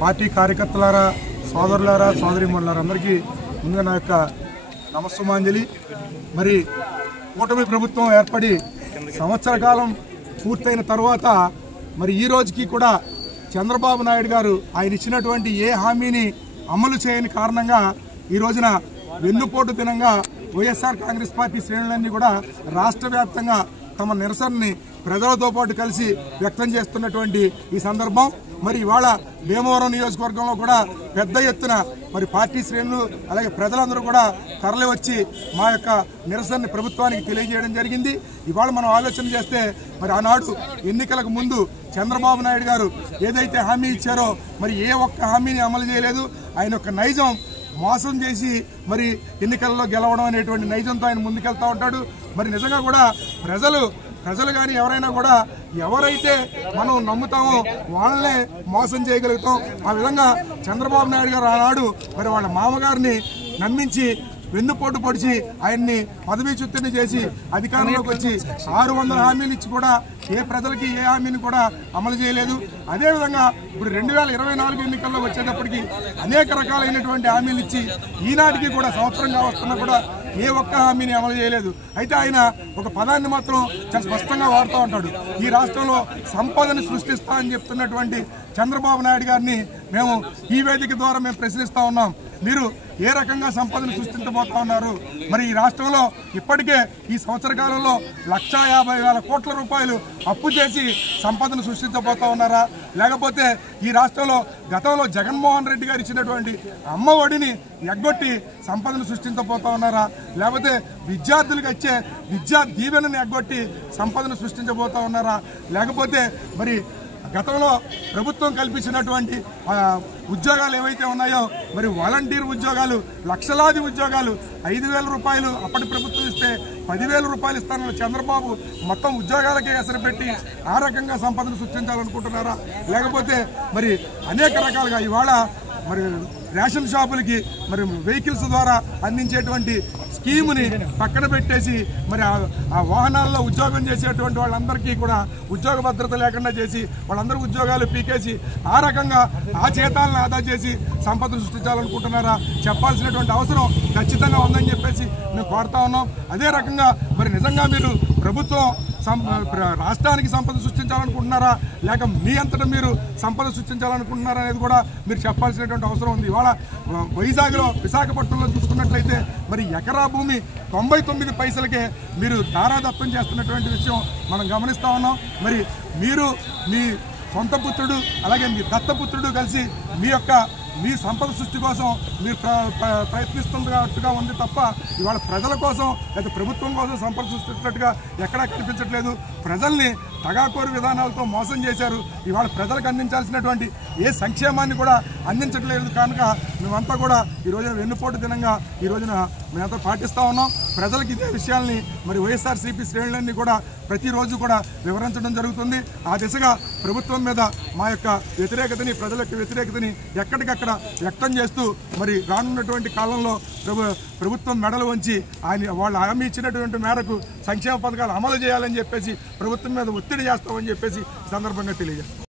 Party కార్యకర్తలారా, సోదరులారా, సోదరీమణులారా అందరికీ ముందుగా నా యొక్క నమస్సుమాంజలి. మరి కూటమి ప్రభుత్వం ఏర్పడి సంవత్సర కాలం పూర్తయిన తర్వాత మరి ఈ రోజుకి కూడా చంద్రబాబు నాయుడు గారు ఆయన ఇచ్చినటువంటి ఏ హామీని అమలు చేయని కారణంగా ఈ రోజున వెన్నుపోటు దినంగా వైఎస్ఆర్ కాంగ్రెస్ పార్టీ శ్రేణులన్నీ కూడా రాష్ట్ర వ్యాప్తంగా తమ నిరసనని ప్రజలతో పాటు కలిసి వ్యక్తం చేస్తున్నటువంటి ఈ సందర్భం. మరి ఇవాళ భీమవరం నియోజకవర్గంలో కూడా పెద్ద ఎత్తున మరి పార్టీ శ్రేణులు అలాగే ప్రజలందరూ కూడా తరలి వచ్చి మా యొక్క నిరసనని ప్రభుత్వానికి తెలియజేయడం జరిగింది. ఇవాళ మనం ఆలోచన చేస్తే మరి ఆనాడు ఎన్నికలకు ముందు చంద్రబాబు నాయుడు గారు ఏదైతే హామీ ఇచ్చారో మరి ఏ ఒక్క హామీని అమలు చేయలేదు. ఆయన యొక్క నైజం మోసం చేసి మరి ఎన్నికల్లో గెలవడం అనేటువంటి నైజంతో ఆయన ముందుకెళ్తా ఉంటాడు. మరి నిజంగా కూడా ప్రజలు కానీ ఎవరైనా కూడా ఎవరైతే మనం నమ్ముతామో వాళ్ళనే మోసం చేయగలుగుతాం. ఆ విధంగా చంద్రబాబు నాయుడు గారు ఆనాడు మరి వాళ్ళ మామగారిని నమ్మించి వెన్నుపోటు పొడిచి ఆయన్ని పదవీచ్యుతిని చేసి అధికారంలోకి వచ్చి 600 హామీలు ఇచ్చి కూడా ఏ ప్రజలకి ఏ హామీని కూడా అమలు చేయలేదు. అదేవిధంగా ఇప్పుడు 2024 ఎన్నికల్లో వచ్చేటప్పటికి అనేక రకాలైనటువంటి హామీలు ఇచ్చి ఈనాటికి కూడా సంవత్సరంగా వస్తున్నా కూడా ఏ ఒక్క హామీని అమలు చేయలేదు. అయితే ఆయన ఒక పదాన్ని మాత్రం చాలా స్పష్టంగా వాడుతూ ఉంటాడు. ఈ రాష్ట్రంలో సంపదని సృష్టిస్తా అని చెప్తున్నటువంటి చంద్రబాబు నాయుడు గారిని మేము ఈ వేదిక ద్వారా మేము ప్రశ్నిస్తా ఉన్నాం. మీరు ఏ రకంగా సంపదను సృష్టించబోతా ఉన్నారు? మరి ఈ రాష్ట్రంలో ఇప్పటికే ఈ సంవత్సర కాలంలో 1,50,000 కోట్ల రూపాయలు అప్పు చేసి సంపదను సృష్టించబోతా ఉన్నారా? లేకపోతే ఈ రాష్ట్రంలో గతంలో జగన్మోహన్ రెడ్డి గారు ఇచ్చినటువంటి అమ్మ ఒడిని ఎగ్గొట్టి సంపదను సృష్టించబోతా ఉన్నారా? లేకపోతే విద్యార్థులకు వచ్చే విద్యా దీవెనని ఎగ్గొట్టి సంపదను సృష్టించబోతా ఉన్నారా? లేకపోతే మరి గతంలో ప్రభుత్వం కల్పించినటువంటి ఉద్యోగాలు ఏవైతే ఉన్నాయో మరి వాలంటీర్ ఉద్యోగాలు, లక్షలాది ఉద్యోగాలు 5,000 రూపాయలు అప్పటి ప్రభుత్వం ఇస్తే 10,000 రూపాయలు ఇస్తానన్న చంద్రబాబు మొత్తం ఉద్యోగాలకే ఎసరు పెట్టి ఆ రకంగా సంపదను సృష్టించాలనుకుంటున్నారా? లేకపోతే మరి అనేక రకాలుగా ఇవాళ మరి రేషన్ షాపులకి మరి వెహికల్స్ ద్వారా అందించేటువంటి స్కీముని పక్కన పెట్టేసి మరి ఆ వాహనాల్లో ఉద్యోగం చేసేటువంటి వాళ్ళందరికీ కూడా ఉద్యోగ భద్రత లేకుండా చేసి వాళ్ళందరూ ఉద్యోగాలు పీకేసి ఆ రకంగా ఆ జీతాలను ఆదా చేసి సంపద సృష్టించాలనుకుంటున్నారా? చెప్పాల్సినటువంటి అవసరం ఖచ్చితంగా ఉందని చెప్పేసి మేము కోరుతా ఉన్నాం. అదే రకంగా మరి నిజంగా మీరు ప్రభుత్వం రాష్ట్రానికి సంపద సృష్టించాలనుకుంటున్నారా లేక మీ అంతటా మీరు సంపద సృష్టించాలనుకుంటున్నారా అనేది కూడా మీరు చెప్పాల్సినటువంటి అవసరం ఉంది. ఇవాళ వైజాగ్లో, విశాఖపట్నంలో చూసుకున్నట్లయితే మరి ఎకరా భూమి 99 పైసలకే మీరు తారాదత్తం చేస్తున్నటువంటి విషయం మనం గమనిస్తూ ఉన్నాం. మరి మీరు మీ సొంత పుత్రుడు అలాగే మీ దత్తపుత్రుడు కలిసి మీ సంపద సృష్టి కోసం మీరు ప్రయత్నిస్తున్నట్టుగా ఉంది తప్ప ఇవాళ ప్రజల కోసం లేదా ప్రభుత్వం కోసం సంపద సృష్టించినట్టుగా ఎక్కడా కనిపించట్లేదు. ప్రజల్ని తగాకోరు విధానాలతో మోసం చేశారు. ఇవాళ ప్రజలకు అందించాల్సినటువంటి ఏ సంక్షేమాన్ని కూడా అందించట్లేదు కనుక మేమంతా కూడా ఈ రోజున వెన్నుపోటు దినంగా ఈ రోజున మేమంతా పాటిస్తూ ఉన్నాం. ప్రజలకు ఇదే విషయాల్ని మరి వైఎస్ఆర్సీపీ శ్రేణులన్నీ కూడా ప్రతిరోజు కూడా వివరించడం జరుగుతుంది. ఆ దిశగా ప్రభుత్వం మీద మా యొక్క వ్యతిరేకతని, ప్రజల యొక్క వ్యతిరేకతని ఎక్కడికక్కడ వ్యక్తం చేస్తూ మరి రానున్నటువంటి కాలంలో ప్రభుత్వం మెడలు వంచి వాళ్ళు హామీ ఇచ్చినటువంటి మేరకు సంక్షేమ పథకాలు అమలు చేయాలని చెప్పేసి ప్రభుత్వం మీద ఒత్తిడి చేస్తామని చెప్పేసి సందర్భంగా తెలియజేస్తాం.